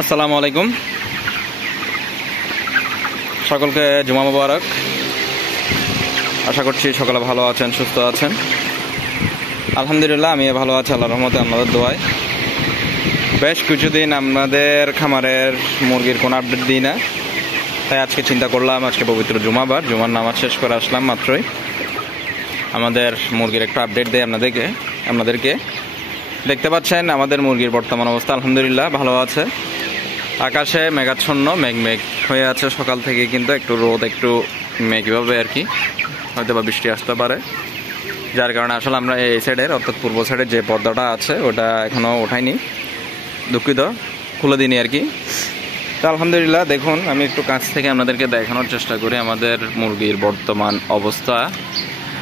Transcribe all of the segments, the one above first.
আসসালামু আলাইকুম, সকলকে জুমা মুবারক। আশা করছি সকলে ভালো আছেন, সুস্থ আছেন। আলহামদুলিল্লাহ আমি ভালো আছি, আল্লাহর রহমতে, আপনাদের দোয়ায়। বেশ কিছুদিন আপনাদের খামারের মুরগির কোনো আপডেট দিই না, তাই আজকে চিন্তা করলাম আজকে পবিত্র জুমাবার, জুমার নামাজ শেষ করে আসলাম মাত্রই, আমাদের মুরগির একটু আপডেট দেয় আপনাদেরকে। দেখতে পাচ্ছেন আমাদের মুরগির বর্তমান অবস্থা আলহামদুলিল্লাহ ভালো আছে। আকাশে মেঘাচ্ছন্ন, মেঘ হয়ে আছে সকাল থেকে, কিন্তু একটু রোদ একটু মেঘভাবে আর কি, হয়তো বা বৃষ্টি আসতে পারে, যার কারণে আসলে আমরা এই সাইডের অর্থাৎ পূর্ব সাইডের যে পর্দাটা আছে ওটা এখনও ওঠাইনি, দুঃখিত, খুলে দিইনি আর কি। তো আলহামদুলিল্লাহ দেখুন, আমি একটু কাছ থেকে আপনাদেরকে দেখানোর চেষ্টা করি আমাদের মুরগির বর্তমান অবস্থা।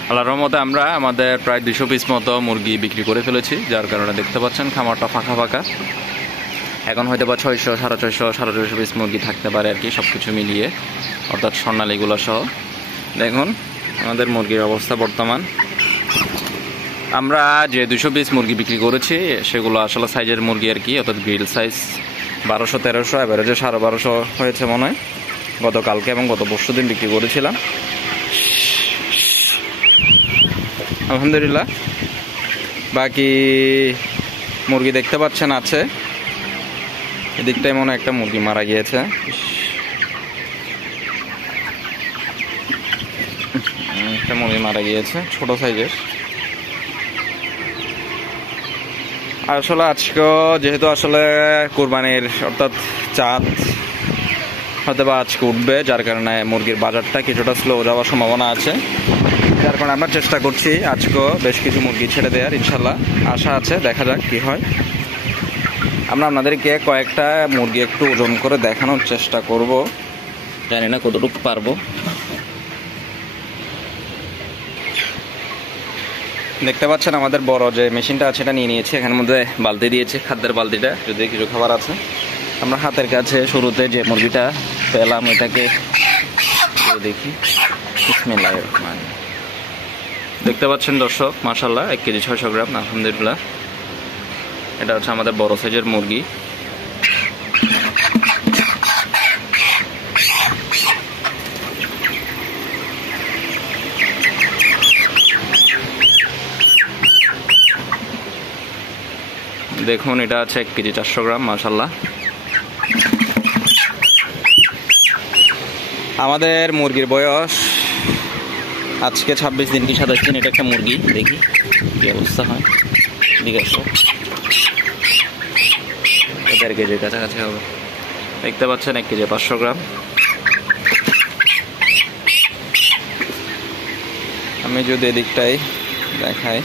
আল্লাহর রহমতে আমরা আমাদের প্রায় 200 পিস মতো মুরগি বিক্রি করে ফেলেছি, যার কারণে দেখতে পাচ্ছেন খামারটা ফাঁকা। এখন হয়তো বা 600, 650 পিস মুরগি থাকতে পারে আর কি, সব কিছু মিলিয়ে, অর্থাৎ স্বর্ণালীগুলো সহ। দেখুন আমাদের মুরগির অবস্থা বর্তমান। আমরা যে 200 পিস মুরগি বিক্রি করেছি সেগুলো আসলে সাইজের মুরগি আর কি, অর্থাৎ গ্রিল সাইজ 1200-1300, অ্যাভারেজে 1250 হয়েছে মনে হয়। গতকালকে এবং গত পরশু দিন বিক্রি করেছিলাম আলহামদুলিল্লাহ। বাকি মুরগি দেখতে পাচ্ছেন আছে, এদিকটায় মনে একটা মুরগি মারা গিয়েছে, একটা মুরগি মারা গিয়েছে ছোট সাইজের। আসলে আজকেও যেহেতু আসলে কুরবানির অর্থাৎ চাঁদ হয়তো বা আজকে উঠবে, যার কারণে মুরগির বাজারটা কিছুটা স্লো যাওয়ার সম্ভাবনা আছে, যার কারণে আমরা চেষ্টা করছি আজকেও বেশ কিছু মুরগি ছেড়ে দেওয়ার, ইনশাল্লাহ আশা আছে, দেখা যাক কি হয়। আমরা আপনাদেরকে কয়েকটা মুরগি একটু ওজন করে দেখানোর চেষ্টা করব, জানি না কতটুকু পারবো। দেখতে পাচ্ছেন আমাদের বড় যে মেশিনটা আছে এটা নিয়ে নিয়েছি, এখানের মধ্যে বালতি দিয়েছি, খাদ্যের বালতিটা, যদি কিছু খাবার আছে। আমরা হাতের কাছে শুরুতে যে মুরগিটা পেলাম এটাকে দেখি, বিসমিল্লাহির রহমানির রহিম। দেখতে পাচ্ছেন দর্শক, মাশাআল্লাহ 1 কেজি 600 গ্রাম আলহামদুলিল্লাহ। এটা হচ্ছে আমাদের বড় সাইজের মুরগি। দেখুন এটা আছে 1 কেজি 400 গ্রাম মাশাআল্লাহ। আমাদের মুরগির বয়স আজকে 26 দিন কি 27 দিন। এটা একটা মুরগি, দেখি কি অবস্থা হয়। ঠিক আছে, 1.5 কেজির কাছাকাছি হবে। দেখতে পাচ্ছেন 1 কেজি 500 গ্রাম। আমি যদি এদিকটাই দেখাই,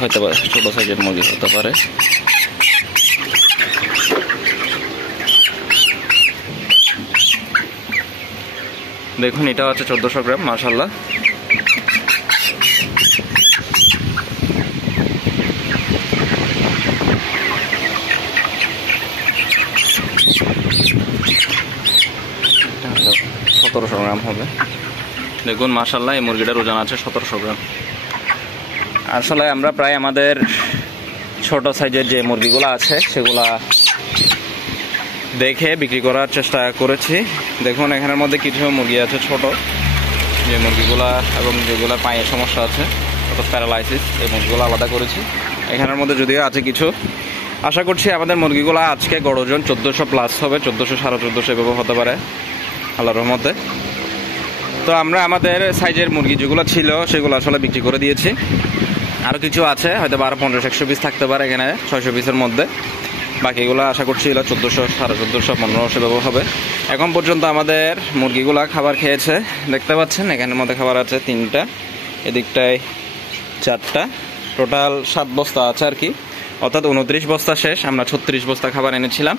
হয়তো পারে ছোট সাইজের মুরগি হতে পারে। দেখুন এটা হচ্ছে 1400 গ্রাম মাশাআল্লাহ। এটা 1700 গ্রাম হবে। দেখুন মাশাআল্লাহ এই মুরগিটার ওজন আছে 1700 গ্রাম। আসলে আমরা প্রায় আমাদের ছোট সাইজের যে মুরগিগুলো আছে সেগুলা দেখে বিক্রি করার চেষ্টা করেছি। দেখুন এখানের মধ্যে কিছু মুরগি আছে ছোট, যে মুরগিগুলা এবং যেগুলো পায়ের সমস্যা আছে অর্থাৎ প্যারালাইসিস, এই মুরগিগুলো আলাদা করেছি। এখানের মধ্যে যদিও আছে কিছু। আশা করছি আমাদের মুরগিগুলো আজকে গড় ওজন 1400 প্লাস হবে, 1400, 1450 এভাবে হতে পারে আল্লাহর রহমতে। তো আমরা আমাদের সাইজের মুরগি যেগুলো ছিল সেগুলো আসলে বিক্রি করে দিয়েছি। আরও কিছু আছে, হয়তো 1200-100 পিস থাকতে পারে এখানে 600 পিসের মধ্যে। বাকিগুলো আশা করছি এগুলো 1400, 1450, 1500 ব্যবহার হবে। এখন পর্যন্ত আমাদের মুরগিগুলা খাবার খেয়েছে, দেখতে পাচ্ছেন এখানের মধ্যে খাবার আছে 3টা, এদিকটায় 4টা, টোটাল 7 বস্তা আছে আর কি, অর্থাৎ 29 বস্তা শেষ। আমরা 36 বস্তা খাবার এনেছিলাম,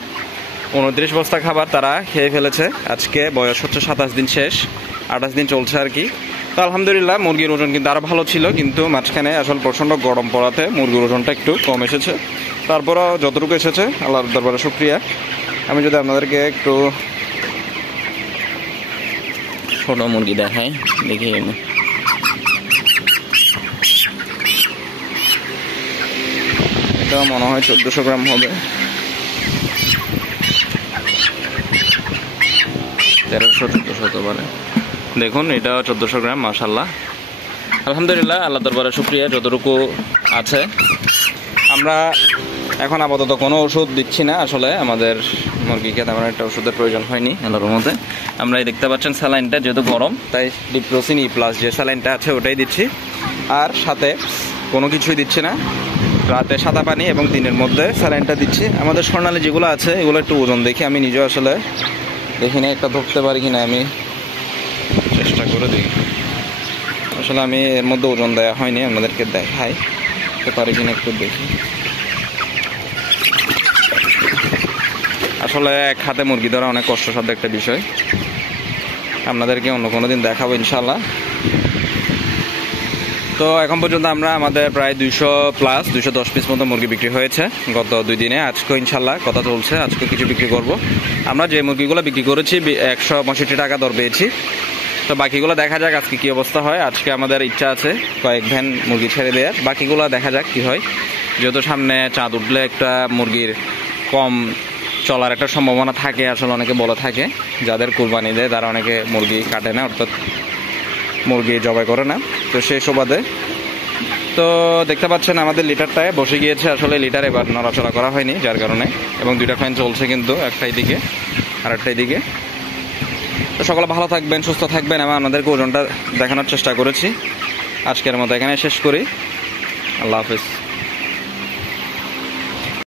29 বস্তা খাবার তারা খেয়ে ফেলেছে। আজকে বয়স হচ্ছে 27 দিন শেষ, 28 দিন চলছে আর কি। তো আলহামদুলিল্লাহ মুরগির ওজন কিন্তু আরও ভালো ছিল, কিন্তু মাঝখানে আসলে প্রচণ্ড গরম পড়াতে মুরগির ওজনটা একটু কম এসেছে। তারপরও যতটুকু এসেছে আল্লাহর দরবারে শুকরিয়া। আমি যদি আপনাদেরকে একটু ছোট মুরগি দেখাই, দেখি এটাও মনে হয় 1400 গ্রাম হবে। 1300-1400 হতে পারে। দেখুন এটা 1400 গ্রাম, মাশাআল্লাহ। আলহামদুলিল্লাহ, আল্লাহ দরবারে শুকরিয়া যতটুকু আছে। আমরা এখন আপাতত কোনো ওষুধ দিচ্ছি না, আসলে আমাদের মুরগিকে তেমন একটা ওষুধের প্রয়োজন হয়নি আল্লাহর রহমতে। আমরা এই দেখতে পাচ্ছেন স্যালাইনটা যেহেতু গরম, তাই ডিপ্রোসিন ই প্লাস যে স্যালাইনটা আছে ওটাই দিচ্ছি, আর সাথে কোনো কিছুই দিচ্ছি না। রাতে সাদা পানি এবং দিনের মধ্যে স্যালাইনটা দিচ্ছি। আমাদের স্বর্ণালী যেগুলো আছে এগুলো একটু ওজন দেখি, আমি নিজেও আসলে দেখি না একটা ধরতে পারি কিনা, আমি চেষ্টা করে দেখি। আসলে আমি এর মধ্যে ওজন দেওয়া হয়নি, আপনাদেরকে দেখাই পারি কিনা একটু দেখি। আসলে এক হাতে মুরগি ধরা অনেক কষ্টসাধ্য একটা বিষয়, আপনাদেরকে অন্য কোনো দিন দেখাবো ইনশাল্লাহ। তো এখন পর্যন্ত আমরা আমাদের প্রায় 210 পিস মতো মুরগি বিক্রি হয়েছে গত 2 দিনে। আজকে ইনশাল্লাহ কথা চলছে, আজকে কিছু বিক্রি করব। আমরা যে মুরগিগুলো বিক্রি করেছি 165 টাকা দর পেয়েছি। তো বাকিগুলো দেখা যাক আজকে কি অবস্থা হয়। আজকে আমাদের ইচ্ছা আছে কয়েক ভ্যান মুরগি ছেড়ে দেওয়ার, বাকিগুলো দেখা যাক কি হয়। যেহেতু সামনে চাঁদ উঠলে একটা মুরগির কম চলার একটা সম্ভাবনা থাকে, আসলে অনেকে বলে থাকে যাদের কুরবানি দেয় তারা অনেকে মুরগি কাটে না, অর্থাৎ মুরগি জবাই করে না। তো সেই সুবাদে তো দেখতে পাচ্ছেন আমাদের লিটারটায় বসে গিয়েছে, আসলে লিটার এবার নড়াচড়া করা হয়নি যার কারণে, এবং 2টা ফ্যান চলছে কিন্তু, একটাই দিকে আর একটাই দিকে। তো সকলে ভালো থাকবেন, সুস্থ থাকবেন, এবং আপনাদেরকে ওজনটা দেখানোর চেষ্টা করেছি। আজকের মতো এখানে শেষ করি, আল্লাহ হাফেজ।